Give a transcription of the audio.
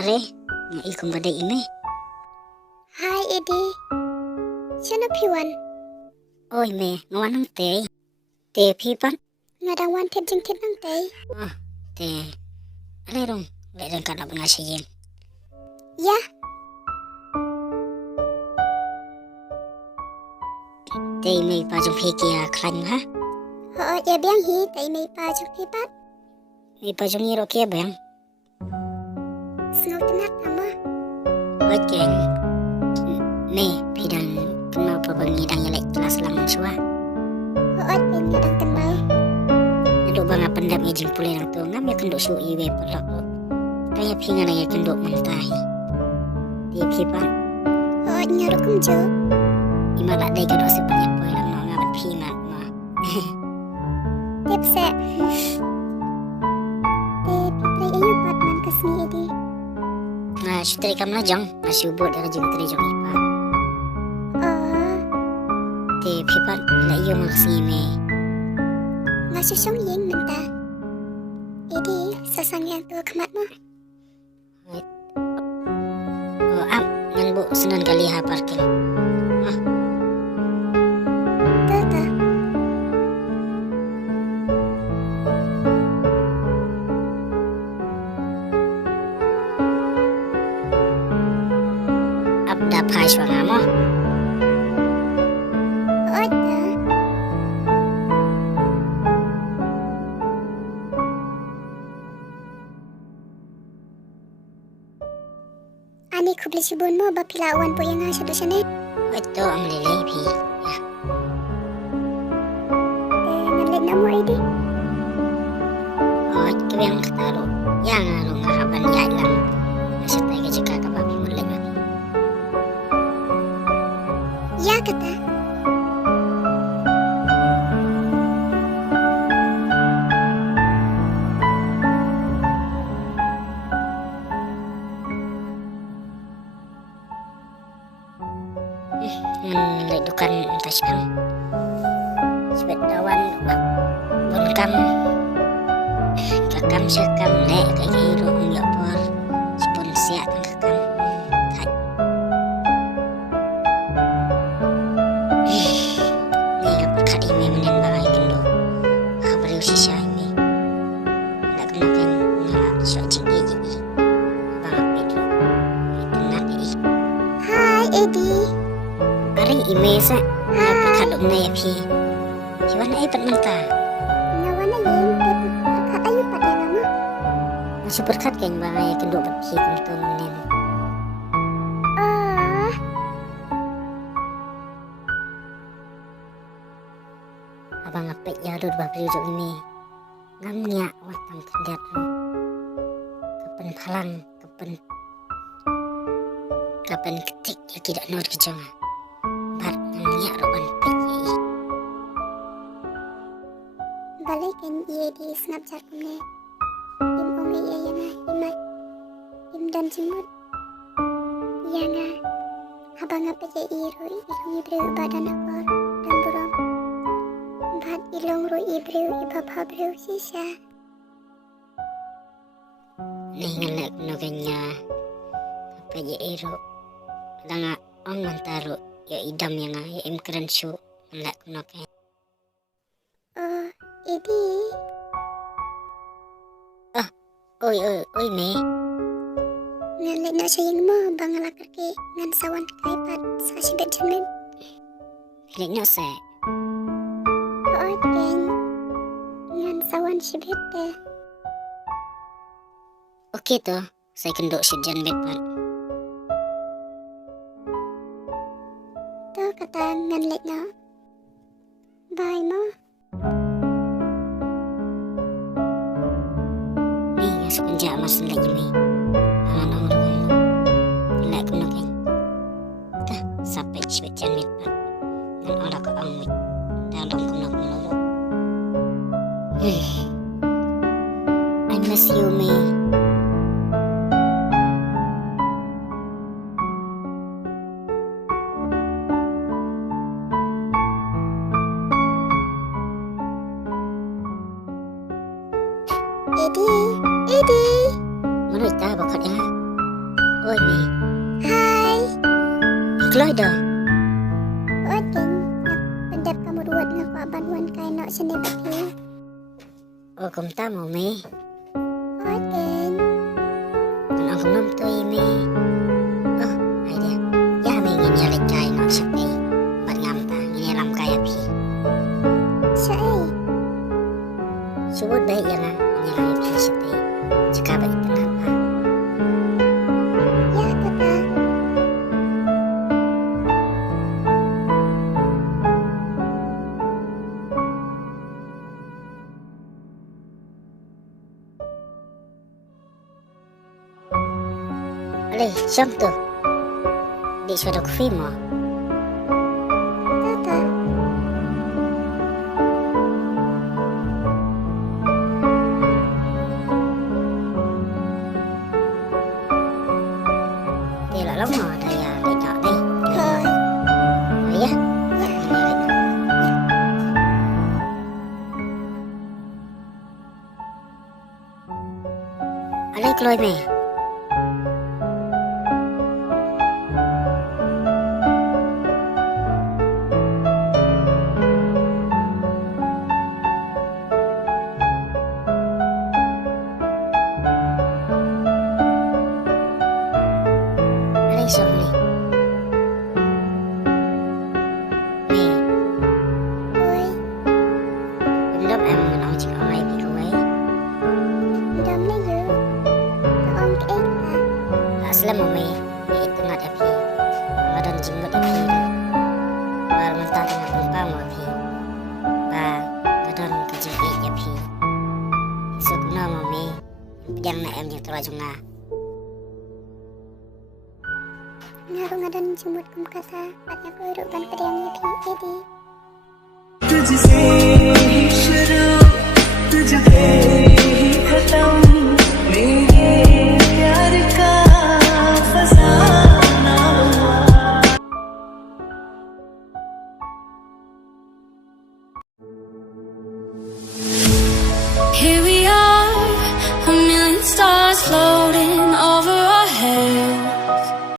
Are, nga ikong baday ime. Hi, Eddie. Siya piwan. Oy, me, ngawan ng te. Te, pipan. Nga daw wanted jengkit ng tay. Ah, te. Alerong, lerong ka na ba nga siya. Ya, Te, may pajong piki klan ha. oo, ya biang hi, tay may pa jeng pipat. May pajong ngiro kaya ba yang? Sengaw tenak nama. Wait keng. Me, pidang kenapa bang ngidang yalek kelas lang suwa. Oo, tay nga dang tembay. Nado ba nga pandam ijing pulay lang to. Ngam ya kendo su iwe pelok. Kaya pinga na ya kendo mentahi. Te, pipan. Oo, nga rukum jo. Imalak day kendo si banyak poy lang no ngamat piman ma. Tipse. Tay, pitray iyo patman kasmi, Eddie. Nga syutri kam na jang. Nga syubot dari jeng tri jang ipa. Oo, Te, pipan. La iyo makasngi me. nga susyong ying menta. Eddie, sasangyan to kamat mo. Oh, ngan bu senan kali ha parking. Tata. Da phai shwa nga mo. Oo, ta. Ani kubli sibun mo, bapilawan po yung nga siya doon siya. Ito ang lilipi. Nanlit na mo, Eddie. Oh, kibiyang katalo. Yang ano nga kaban ya lang. Nasa tayo ka jika kababi mo lang. Ya kata. Ledukan taskan. Sebet dawan bunkam. Kakam syakam le kaya hiro ngyok por. Sipun siak tang kakam. Ni kapag kaime menen bagay kendo. Kabariw si siya ini. Wala ka nakin nga siya jing. Bang Pedro. Itenat i. Hi, Eddie. Ari ime sa. Kapag na ya pi. Iwan ay pat manta. Ngawan na yun. Kat ayo pat ya nama. Superkat keng bagay kendo pat pi kung tunin. Ah, Abang apek ya dud ba priyo ini. Ngam nya watang kendat ro. Kapan palang, kapan ketik ya tidak nor kejong. Bat ngam nya ro ban pek ya. balik kan iya di Snapchat kumne. Im ong iya ya nga. Imat. Im dan jimut. Iya nga. Abang apa ya iro ilong ibreu badan akor dan burong. Bat ilong ro ibreu ibabha breu sisa. Nih ngalak no kanya. Apa ya ero. Langa ong mantaro ya idam ya nga ya im keren syu. Ngalak no kanya. Oh, Eddie. Oi me. Ngalit na siya yung mo bang ngalakar ke ngan sawan kay pat sa sibet jamin. Hilik nyo se. Oo, ken. Ngan sawan sibet te. Oke to. Saya kendo si jan bepan. To kata nganlit na. Bye mo. Nih ngasuk kenja mas lagi me. Angan ong ro. Ngalak no kanya. Tah sampai sibet jan bepan. Ngan ora ko ong mit. Dalong ko nok nolo. I miss you me. Eddie. Menurut tahu bakatnya. Ôi mẹ, Hai. Chloe dong. Oi Ken, nak pendap kamu buat ngaku abanwan kay no sini pati. Ôi cùng ta màu mẹ. Oi Ken. Còn ông cũng nông tùy mẹ. Ơ, hay dia. Ya mẹ nghe nhà lịch trai nó sắp đi. Bạn ngắm ta, nghe làm kaya phi. Sai. Subot baik ya lah. Nghe làm phi sắp đi. Cakap bagi tenang ha. Ya kata. Alay, siyam tu. Di suara kopi mo. Tata. Dia lah lama dah ya. Dia tak ni. Thôi. Oh ya. Alay, Chloe mẹ. Alay, siyam ni. Mẹ, Oi. đâm em nói chuyện online bị cô ấy. Dam na you. Kaong kaig ta. Aslam mo mẹ. Mẹ itu nak api. Ngadan jimut api. Baru mentah tengah tumpah mo api. Ba, ngadan kerja api. Esok na mo mẹ. Yang na em yang terlalu nga. Ngaru ngadan jimut kum kata. Patnya ko irupan kedayang yapi edi. तुझसे